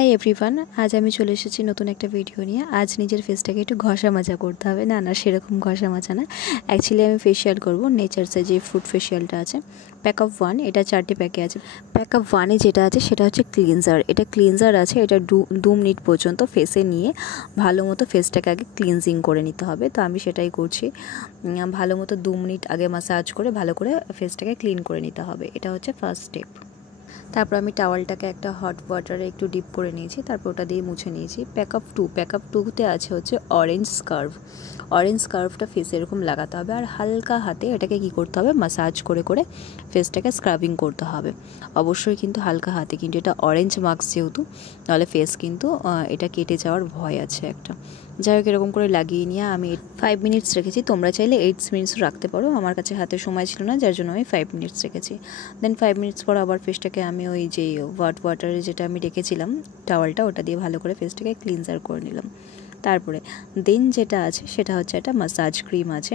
Hi everyone, আজ আমি চলে এসেছি নতুন একটা ভিডিও নিয়ে। আজ নিজের ফেসটাকে একটু ঘষা মাজা করতে হবে। না সেরকম ঘষা মাজা না, অ্যাকচুয়ালি আমি ফেসিয়াল করব। নেচারসে যে ফ্রুট ফেসিয়ালটা আছে, প্যাক অফ 1, এটা 4টে প্যাকে আছে। প্যাক অফ 1-এ যেটা আছে সেটা হচ্ছে ক্লিনজার। এটা ক্লিনজার আছে, এটা 2 মিনিট পর্যন্ত ফেসে নিয়ে ভালো মতো ফেসটাকে আগে ক্লিনজিং করে নিতে হবে। তো আমি সেটাই করছি। ভালো মতো 2 মিনিট আগে ম্যাসাজ করে ভালো করে ফেসটাকে ক্লিন করে নিতে হবে। এটা হচ্ছে ফার্স্ট স্টেপ। তারপর আমি টাওয়ালটাকে একটা হট ওয়াটারে একটু ডিপ করে নিয়েছি, তারপর ওটা দিয়ে মুছে নিয়েছি। প্যাক অফ 2তে আছে হচ্ছে অরেঞ্জ স্কার্ভ। অরেঞ্জ স্কার্ভটা ফেসে এরকম লাগাতে হবে, আর হালকা হাতে এটাকে কী করতে হবে, ম্যাসাজ করে করে ফেসটাকে স্ক্রাবিং করতে হবে। অবশ্যই কিন্তু হালকা হাতে, কিন্তু এটা অরেঞ্জ মার্কস যেহেতু, নাহলে ফেস কিন্তু এটা কেটে যাওয়ার ভয় আছে একটা। যাই হোক, এরকম করে লাগিয়ে নিয়ে আমি 5 মিনিটস রেখেছি। তোমরা চাইলে 8 মিনিটস রাখতে পারো। আমার কাছে হাতে সময় ছিল না, যার জন্য আমি 5 মিনিটস রেখেছি। দেন 5 মিনিটস পর আবার ফেসটাকে আমি ওই যে ওয়াটারে যেটা আমি রেখেছিলাম টাওয়ালটা, ওটা দিয়ে ভালো করে ফেসটাকে ক্লিনজার করে নিলাম। তারপরে দেন যেটা আছে সেটা হচ্ছে একটা মাসাজ ক্রিম আছে,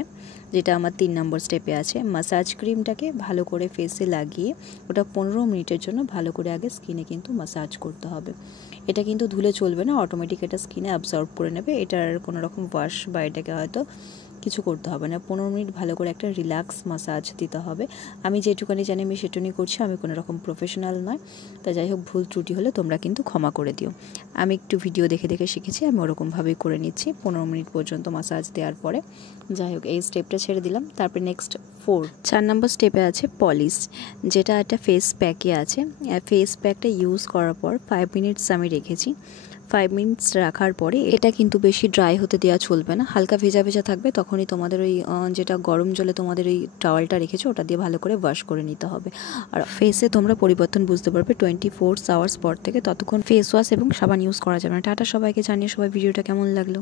যেটা আমার 3 নম্বর স্টেপে আছে। মাসাজ ক্রিমটাকে ভালো করে ফেসে লাগিয়ে ওটা 15 মিনিটের জন্য ভালো করে আগে স্কিনে কিন্তু মাসাজ করতে হবে। এটা কিন্তু ধুলে চলবে না, অটোমেটিক এটা স্কিনে অ্যাবজর্ব করে নেবে। এটার কোনো রকম ওয়াশ বা এটাকে হয়তো কিছু করতে হবে না। 15 মিনিট ভালো করে একটা রিল্যাক্স মাসাজ দিতে হবে। আমি যেটুকানি জানি আমি সেটুকুনি করছি, আমি কোনো রকম প্রফেশনাল নয়। তা যাই হোক, ভুল ত্রুটি হলে তোমরা কিন্তু ক্ষমা করে দিও। আমি একটু ভিডিও দেখে দেখে শিখেছি, আমি ওরকমভাবেই করে নিচ্ছি 15 মিনিট পর্যন্ত মাসাজ দেওয়ার পরে। যাই হোক, এই স্টেপটা ছেড়ে দিলাম। তারপরে নেক্সট 4 নম্বর স্টেপে আছে পলিশ, যেটা একটা ফেস প্যাকে আছে। ফেস প্যাকটা ইউজ করার পর 5 মিনিটস আমি রেখেছি। 5 মিনিটস রাখার পরে এটা কিন্তু বেশি ড্রাই হতে দেওয়া চলবে না, হালকা ভেজা ভেজা থাকবে। তখনই তোমাদের ওই যেটা গরম জলে তোমাদের ওই টাওয়ালটা রেখেছো ওটা দিয়ে ভালো করে ওয়াশ করে নিতে হবে। আর ফেসে তোমরা পরিবর্তন বুঝতে পারবে 24 আওয়ার্স পর থেকে। ততক্ষণ ফেস ওয়াশ এবং সাবান ইউজ করা যাবে না। টাটা সবাইকে, জানিয়ে সবাই ভিডিওটা কেমন লাগলো।